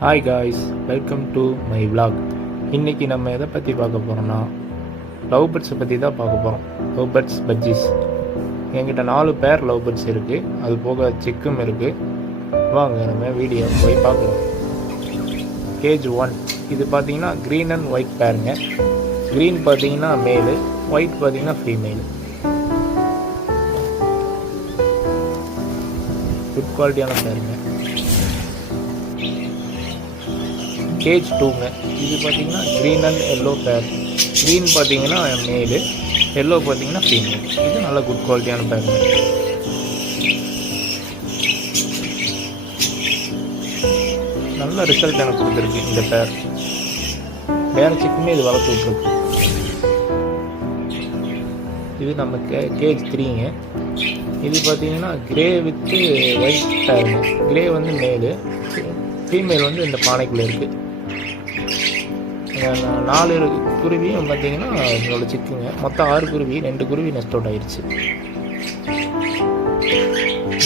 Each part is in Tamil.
Hi guys, welcome to my vlog. இன்றைக்கி நம்ம எதை பற்றி பார்க்க போகிறோம்னா லவ் பேர்ட்ஸை பற்றி தான் பார்க்க போகிறோம். Love birds பஜ்ஜீஸ். என்கிட்ட 4 பேர் லவ் பேர்ட்ஸ் இருக்குது, அது போக சிக்கும் இருக்குது. வாங்க நம்ம வீடியோ போய் பார்க்கலாம். கேஜ் 1 இது பார்த்தீங்கன்னா க்ரீன் அண்ட் ஒயிட் பேருங்க. க்ரீன் பார்த்தீங்கன்னா மேலு, ஒயிட் பார்த்தீங்கன்னா ஃபீமேலு. குட் குவாலிட்டியான பேருங்க. கேஜ் 2ங்க இது பார்த்தீங்கன்னா க்ரீன் அண்ட் எல்லோ பேர். க்ரீன் பார்த்தீங்கன்னா மேலு, எல்லோ பார்த்தீங்கன்னா ஃபீமேல். இது நல்ல குட் குவாலிட்டியான பேருங்க. நல்ல ரிசல்ட் எனக்கு கொடுத்துருக்கு இந்த பேர். வேறு சிக்குமே இது வளர்த்து விட்ருக்கு. இது நம்ம கேஜ் 3ங்க. இது பார்த்தீங்கன்னா கிரே வித்து ஒயிட் பேருங்க. கிரே வந்து மேலு, ஃபீமேல் வந்து இந்த பானைக்குள்ளே இருக்குது. 4 குருவியும் பார்த்தீங்கன்னா இதோட சிக்குங்க. மொத்தம் 6 குருவி, 2 குருவி நெஸ்ட் அவுட் ஆயிடுச்சு.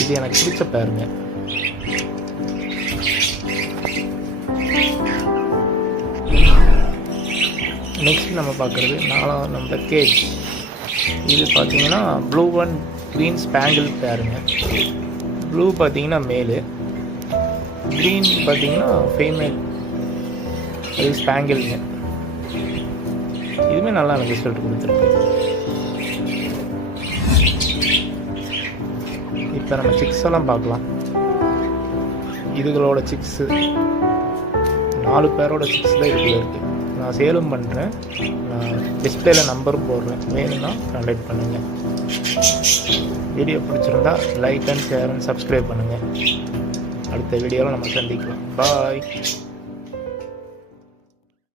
இது எனக்கு பிடிச்ச பேருங்க. நெக்ஸ்ட் நம்ம பார்க்குறது 4ஆம் நம்பர் கேஜ். இது பார்த்தீங்கன்னா ப்ளூ அண்ட் க்ரீன் ஸ்பேங்கிள் பேருங்க. ப்ளூ பார்த்தீங்கன்னா மேலு, க்ரீன் பார்த்தீங்கன்னா ஃபீமேல். அது ஸ்பேங்கிள்ங்க. இதுவுமே நல்லா எனக்கு ரிசல்ட் கொடுத்துருக்கு. இப்போ நம்ம சிக்ஸ் எல்லாம் பார்க்கலாம். இதுகளோட சிக்ஸு 4 பேரோட சிக்ஸ் தான் இதுக்குள்ள இருக்குது. நான் சேலும் பண்ணுறேன். நான் டிஸ்பிளேல நம்பரும் போடுறேன், வேணும்னா கான்டாக்ட் பண்ணுங்கள். வீடியோ பிடிச்சிருந்தா like and share and subscribe பண்ணுங்கள். அடுத்த வீடியோவில் நம்ம சந்திக்கலாம். பாய்.